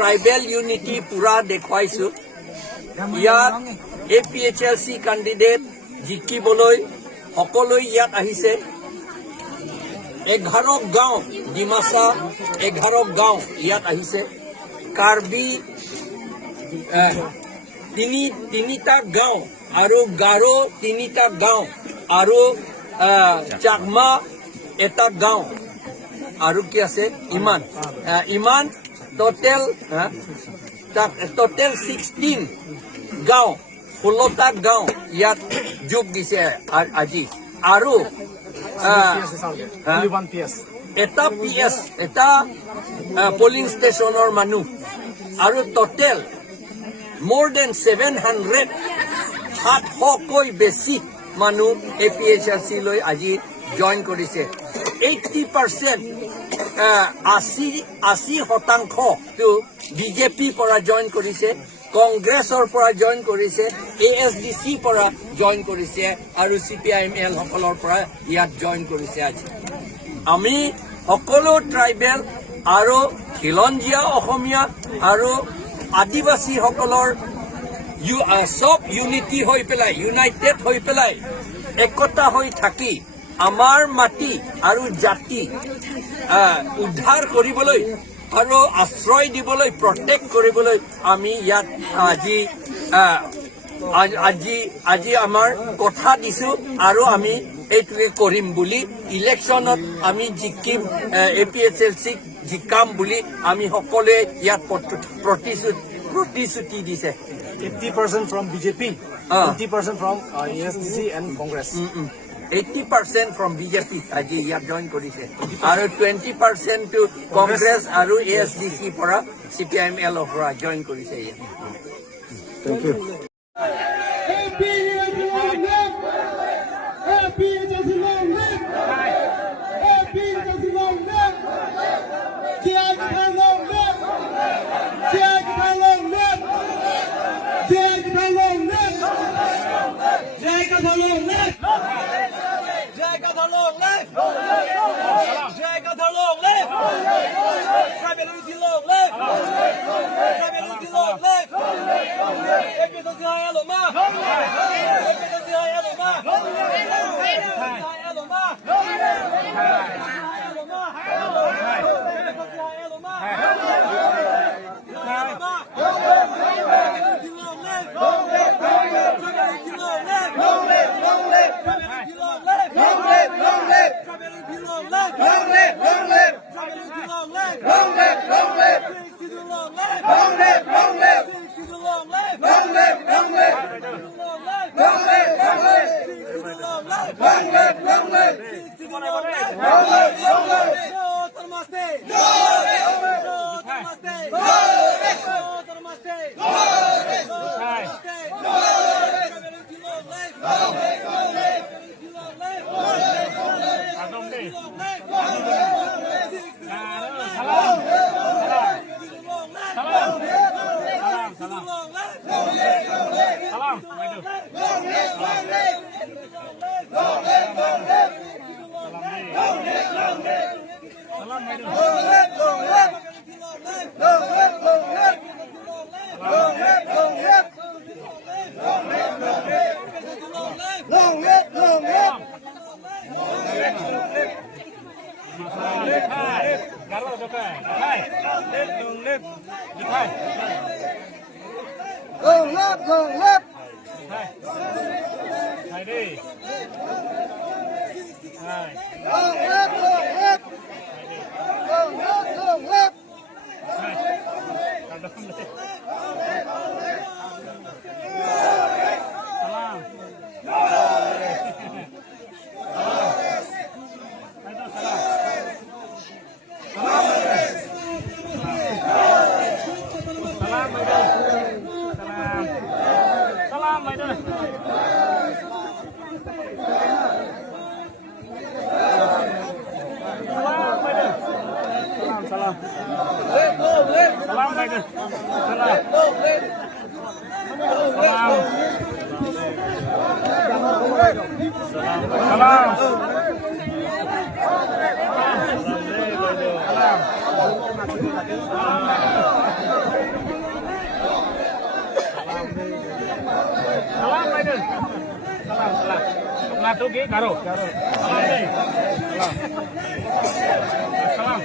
Tribal unity পুৰা দেখুৱাইছো ইয়াত APHLC কেণ্ডিডেট জিকিবলৈ সকলো ইয়াত আহিছে 11 গাঁও ডিমাচা 11 গাঁও ইয়াত আহিছে কাৰ্বি তিনিটা গাঁও আৰু গাৰো তিনিটা গাঁও আৰু চাকমা এটা গাঁও আৰু কি আছে ইমান টোটেল 16 গাঁও 16টা গাঁও ইয়াত যোগ দিছে আজি আৰু এটা PS এটা পোলিং ষ্টেচনৰ মানুহ আৰু টোটেল more than 700কৈ বেছি মানুহ APHLC লৈ আজি জইন কৰিছে 80% 80% বিজেপি পৰা জইন কৰিছে কংগ্ৰেছৰ পৰা জইন কৰিছে ASDC পৰা জইন কৰিছে আৰু CPIML সকলৰ পৰা ইয়াত জইন কৰিছে আজি আমি সকলো ট্ৰাইবেল আৰু খিলঞ্জীয়া অসমীয়া আৰু আদিবাসী সকলৰ সব ইউনিটি হৈ পেলাই ইউনাইটেড হৈ পেলাই একতা হৈ থাকি আমাৰ মাটি আৰু জাতি উদ্ধাৰ কৰিবলৈ আৰু আশ্ৰয় দিবলৈ প্ৰটেক্ট কৰিবলৈ আমি ইয়াত আজি আমাৰ কথা দিছো আৰু আমি এইটোকে কৰিম বুলি ইলেকশ্যনত আমি জিকিম APHLC জিকাম বুলি আমি সকলোৱে ইয়াত প্ৰতিশ্ৰুতি দিছে 80% from BJP, 20% from ASDC and Congress. 80% from BJP আজি ইয়াত জইন কৰিছে আৰু 20% to Congress আৰু ASDC পৰা CPIML পৰা জইন কৰিছে Thank you. Salam. Salam tu ke karo. Salam.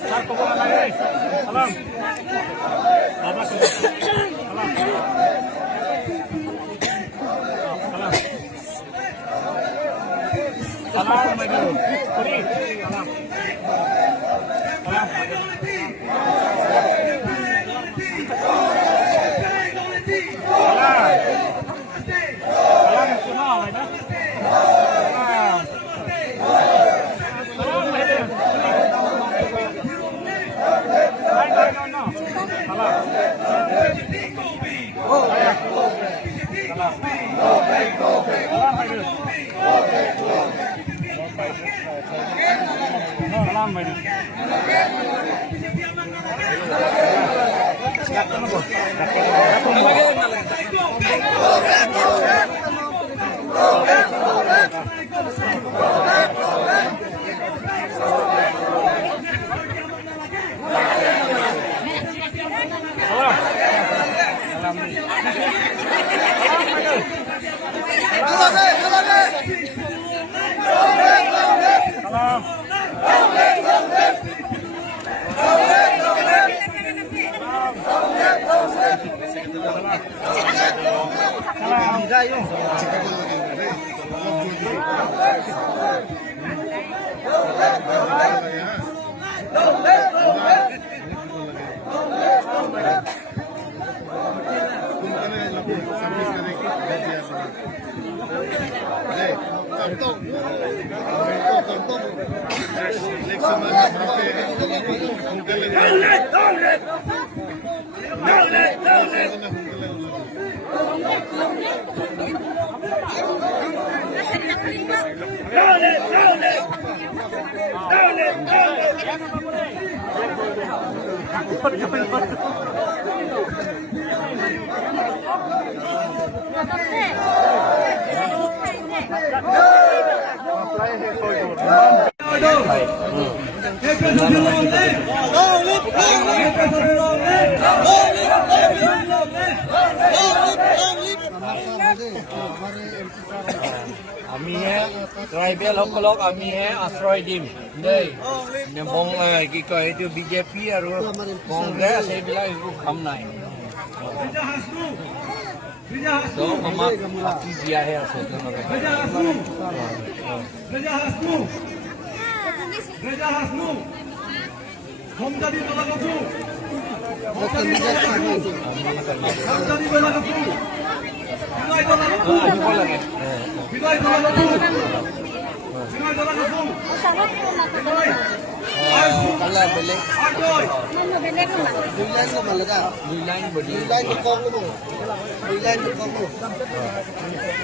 Salam tu bola lagi. Salam. Apa tu? Salam. Salam. Salam maju. Kuri. Salam. Salam. আমি ট্ৰাইবেল সকলক আমি আশ্ৰয় দিম দেই কি কয় এইটো বিজেপি আৰু কংগ্ৰেছ এইবিলাক একো কাম নাই চব আমাক বাকী দিয়াহে আছে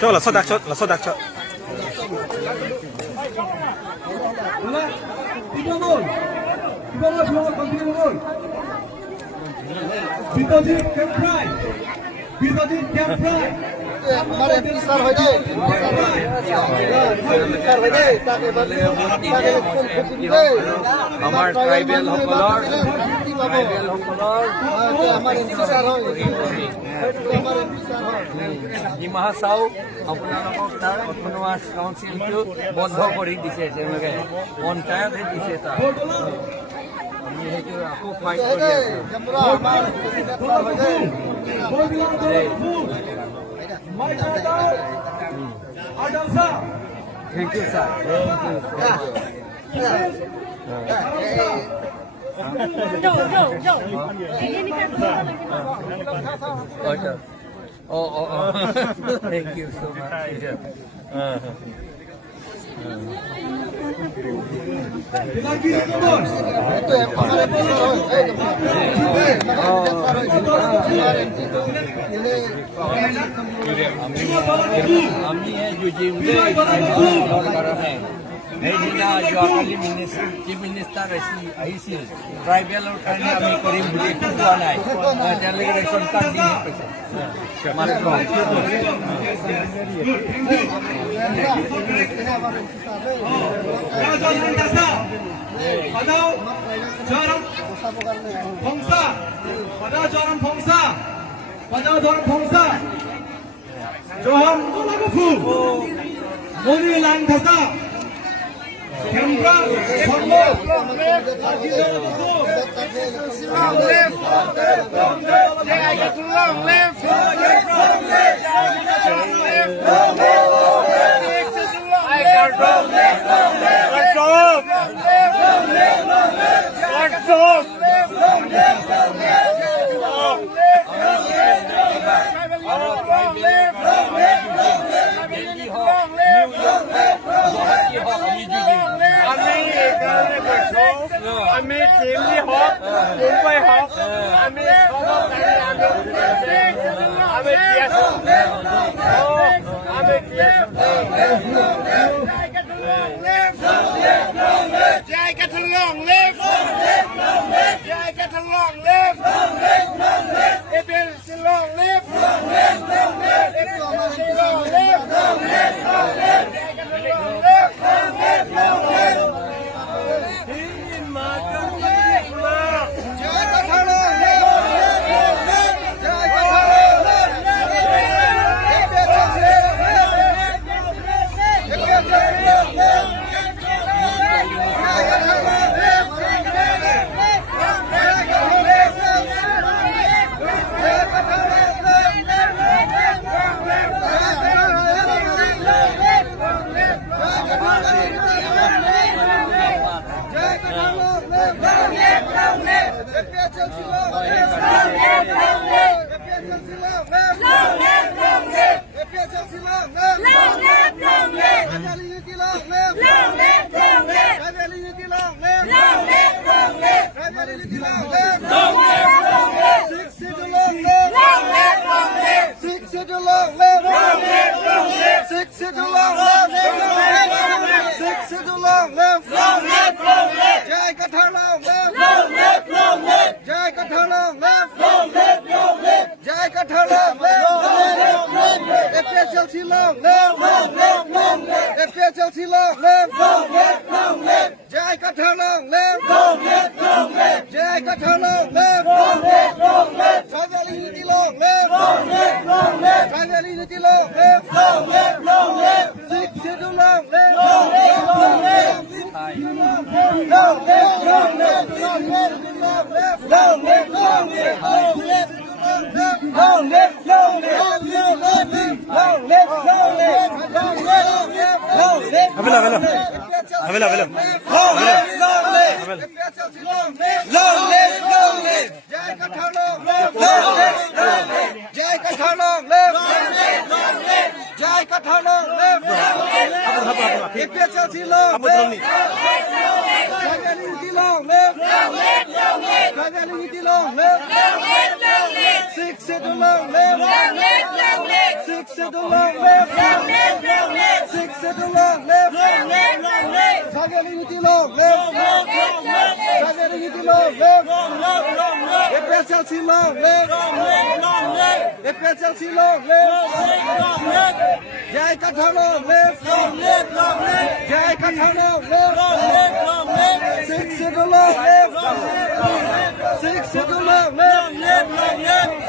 Cho là sodak shot, là sodak shot. हमारे एमपी सर हो जाए আমাৰ ট্ৰাইবেল সকলৰ ডিমাহা চাও আপোনালোকক তাৰ অট'নমাছ কাউন্সিলটো বন্ধ কৰি দিছে তেওঁলোকে পঞ্চায়তহে দিছে তাত আমি সেইটো আকৌ ফাইট কৰি আছো thank you sir Thank you so much. আমি যুঁজিম সেইদিনা যোৱাকালি চিফ মিনিষ্টাৰ আহিছিল ট্ৰাইবেলৰ কাৰণে আমি কৰিম বুলি একো কোৱা নাই তেওঁলোকে ৰেচন কাৰ্ড দিহে কৈছে মাত্ৰ Panador Phongsa, Johan Olagofu, Moni Langthasa, Kembra Phonglo, আমি কেমনি হক মুম্বাই হক আমি আমি Jai Catalong live! Jai Catalong live! APLC long live! APLC long live! Jai Catalong live! Six to the long left.